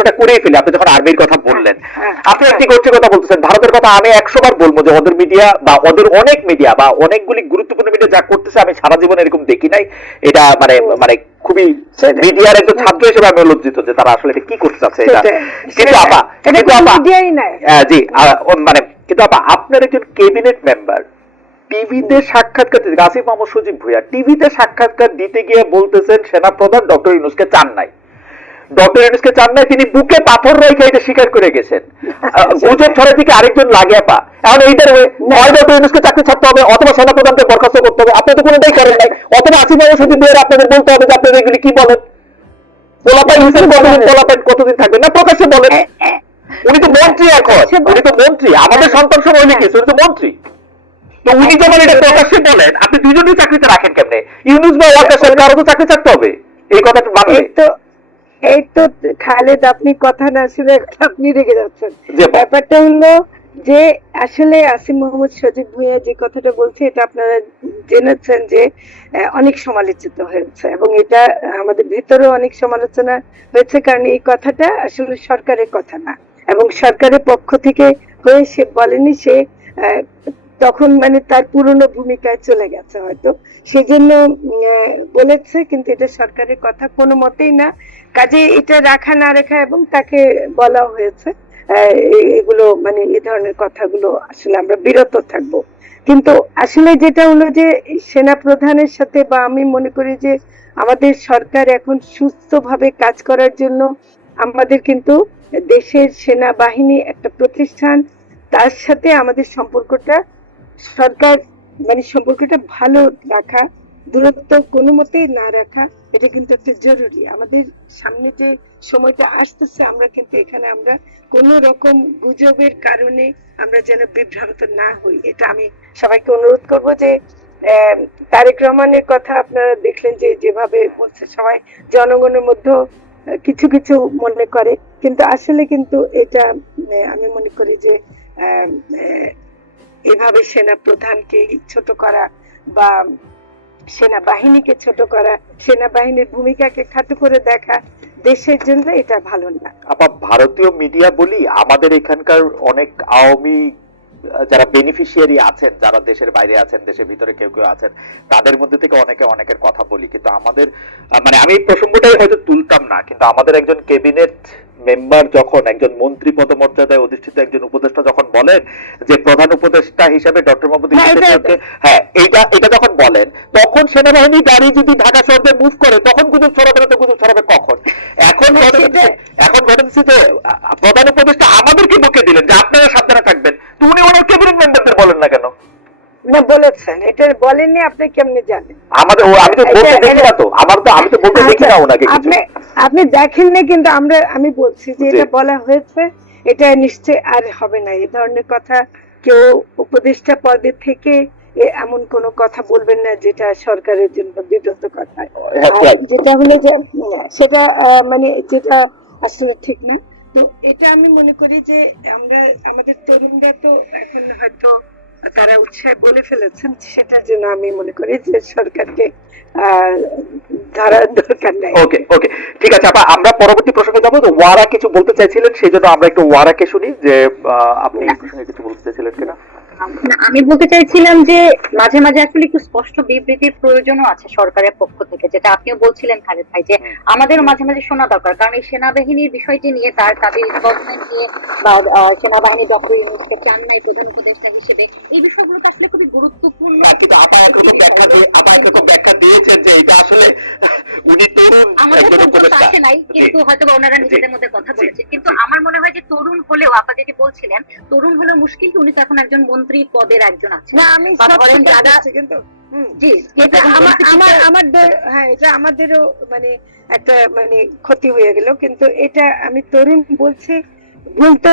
প্রশ্নটা করেই ফেলি আপনি যখন আর্মির কথা বললেন। আপনি একটি গোষ্ঠীর কথা বলতেছেন? ভারতের কথা আমি একশো বার বলব যে ওদের মিডিয়া বা ওদের অনেক মিডিয়া বা অনেকগুলি গুরুত্বপূর্ণ মিডিয়া যা করতেছে আমি সারা জীবন এরকম দেখি নাই। এটা মানে মানে খুবই মিডিয়ার একজন ছাত্র হিসেবে আমি লজ্জিত যে তারা আসলে এটা কি করতে চাচ্ছে এটা। কিন্তু আপা কিন্তু আপা জি মানে কিন্তু আপা আপনার একজন ক্যাবিনেট মেম্বার টিভিতে সাক্ষাৎকার দিতে আসিফ মোহাম্মদ সজীব ভুইয়া টিভিতে সাক্ষাৎকার দিতে গিয়ে বলতেছেন সেনাপ্রধান ডক্টর ইউনুসকে চান নাই। ডক্টর ইউনুসকে চান নাই তিনি বুকে পাথর রেখে এটা স্বীকার করে গেছেন। গুজব ছড়া থেকে আরেকজন লাগে আপা। এখন এইটার হয়ে হয় ডক্টর ইউনুসকে চাকরি ছাড়তে হবে অথবা সেনাপ্রধানকে বরখাস্ত করতে হবে। আপনি তো কোনোটাই করেন নাই। অথবা আসিফ সজীব ভুইয়ার আপনাদের বলতে হবে যে আপনারা এগুলি কি বলেন? পোলাপাইন হোসেন কতদিন পোলাপাইন কতদিন থাকবে না প্রকাশ্যে বলেন। উনি তো মন্ত্রী এখন। উনি তো মন্ত্রী। আমাদের সন্তান সময় উনি কিছু উনি তো মন্ত্রী। তো উনি যখন এটা প্রকাশ্যে বলেন আপনি দুজনই চাকরিতে রাখেন কেমনে? ইউনুস বা ওয়াকার সাহেব আরও তো চাকরি থাকতে হবে। এই কথাটা মানলে। এই তো খালেদ আপনি কথা না শুনে আপনি রেগে যাচ্ছেন। ব্যাপারটা হলো যে আসলে আসিম মোহাম্মদ সজীব ভুঁইয়া যে কথাটা বলছে এটা আপনারা জেনেছেন যে অনেক সমালোচিত হয়েছে এবং এটা আমাদের ভেতরেও অনেক সমালোচনা হয়েছে কারণ এই কথাটা আসলে সরকারের কথা না। এবং সরকারের পক্ষ থেকে হয়ে সে বলেনি সে তখন মানে তার পুরনো ভূমিকায় চলে গেছে হয়তো। সেজন্য বলেছে কিন্তু এটা সরকারের কথা কোনো মতেই না। কাজে এটা রাখা না রাখা এবং তাকে বলা হয়েছে এগুলো মানে এই ধরনের কথাগুলো আসলে আমরা বিরত থাকব। কিন্তু আসলে যেটা হলো যে সেনা প্রধানের সাথে বা আমি মনে করি যে আমাদের সরকার এখন সুস্থভাবে কাজ করার জন্য আমাদের কিন্তু দেশের সেনাবাহিনী একটা প্রতিষ্ঠান, তার সাথে আমাদের সম্পর্কটা, সরকার মানে সম্পর্কটা ভালো রাখা, দূরত্ব কোনো মতেই না রাখা এটা কিন্তু একটা জরুরি। আমাদের সামনে যে সময়টা আসতেছে, আমরা কিন্তু এখানে আমরা কোনো রকম গুজবের কারণে আমরা যেন বিভ্রান্ত না হই। এটা আমি সবাইকে অনুরোধ করব যে তারেক রহমানের কথা আপনারা দেখলেন যে, যেভাবে বলছে সবাই, জনগণের মধ্যে কিছু কিছু মনে করে। কিন্তু আসলে কিন্তু এটা আমি মনে করি যে এভাবে সেনা প্রধানকে ছোট করা বা সেনাবাহিনীকে ছোট করা, সেনাবাহিনীর ভূমিকাকে খাটো করে দেখা, দেশের জন্য এটা ভালো না। আপা, ভারতীয় মিডিয়া বলি, আমাদের এখানকার অনেক আওয়ামী যারা বেনিফিশিয়ারি আছেন, যারা দেশের বাইরে আছেন, দেশের ভিতরে কেউ কেউ আছেন, তাদের মধ্যে থেকে অনেকে অনেকের কথা বলি। কিন্তু আমাদের মানে আমি এই প্রসঙ্গটাই হয়তো তুলতাম না, কিন্তু আমাদের একজন ক্যাবিনেট মেম্বার যখন একজন মন্ত্রী পদমর্যাদায় অধিষ্ঠিত একজন উপদেষ্টা যখন বলেন যে প্রধান উপদেষ্টা হিসেবে ডক্টর মোহাম্মদ হ্যাঁ, হ্যাঁ এইটা এটা যখন বলেন তখন সেনাবাহিনী গাড়ি যদি ঢাকা শহরে মুভ করে তখন গুজব ছড়াবে না তো গুজব ছড়াবে কখন? এখন ঘটনা সেটা- এখন ঘটেছে যে প্রধান উপদেষ্টা আমাদেরকে বকে দিলেন যে আপনারা সাবধানে থাকবেন। তো উনি ওনার ক্যাবিনেট মেম্বারদের বলেন না কেন? না বলেছেন। এটা বলেননি আপনি কেমনে জানেন? আমাদের আমি তো বলতে দেখি না তো। আমার তো আমি তো বলতে দেখি না আচ্ছা, ওনাকে কিছু। আপনি আপনি দেখেননি কিন্তু আমরা আমি বলছি যে এটা বলা হয়েছে এটা নিশ্চয় আর হবে না। এই ধরনের কথা কেউ উপদেষ্টা পদে থেকে এমন কোনো কথা বলবেন না যেটা সরকারের জন্য বিব্রত কথা। হ্যাঁ, আর যেটা হলো যে সেটা মানে যেটা আসলে ঠিক না। তো এটা আমি মনে করি যে আমরা আমাদের তরুণরা তো এখন হয়তো তারা উৎসাহে বলে ফেলেছেন সেটার জন্য আমি মনে করি যে সরকারকে আহ, দরকার নাই। ওকে ওকে। ঠিক আছে আপা আমরা পরবর্তী প্রশ্নে যাব। তো ওয়ারা কিছু বলতে চাইছিলেন সেই জন্য আমরা একটু ওয়ারাকে শুনি যে আহ, আপনি এই প্রসঙ্গে কিছু বলতে চাইছিলেন কিনা? না, আমি বলতে চাইছিলাম যে মাঝে মাঝে আসলে একটু স্পষ্ট বিবৃতির প্রয়োজনও আছে সরকারের পক্ষ থেকে যেটা আপনিও বলছিলেন খালেদ ভাই যে হুম। আমাদেরও মাঝে মাঝে শোনা দরকার। কারণ এই সেনাবাহিনীর বিষয়টি নিয়ে তার তাদের ইনভলভমেন্ট নিয়ে বা সেনাবাহিনী ডক্টর ইউনুসকে চান নাই প্রধান উপদেষ্টা হিসেবে এই বিষয়গুলো তো আসলে খুবই গুরুত্বপূর্ণ কিন্তু আপা একরকম ব্যাখ্যা দিয়ে আপা একরকম ব্যাখ্যা দিয়েছেন যে এটা আসলে উনি তরুণ আমাদের একজন উপদেষ্টা। আসে নাই কিন্তু হয়তো বা ওনারা নিজেদের মধ্যে কথা বলেছেন। কিন্তু আমার মনে হয় যে তরুণ হলেও আপা যেটি বলছিলেন তরুণ হলেও মুশকিল উনি তো এখন একজন মন্ত্রী পদের একজন আছে। না আমি ধরেন দাদা কিন্তু জি এটা আমার তে- হ্যাঁ এটা আমাদেরও মানে একটা মানে ক্ষতি হয়ে গেল কিন্তু এটা আমি তরুণ বলছি ভুল তো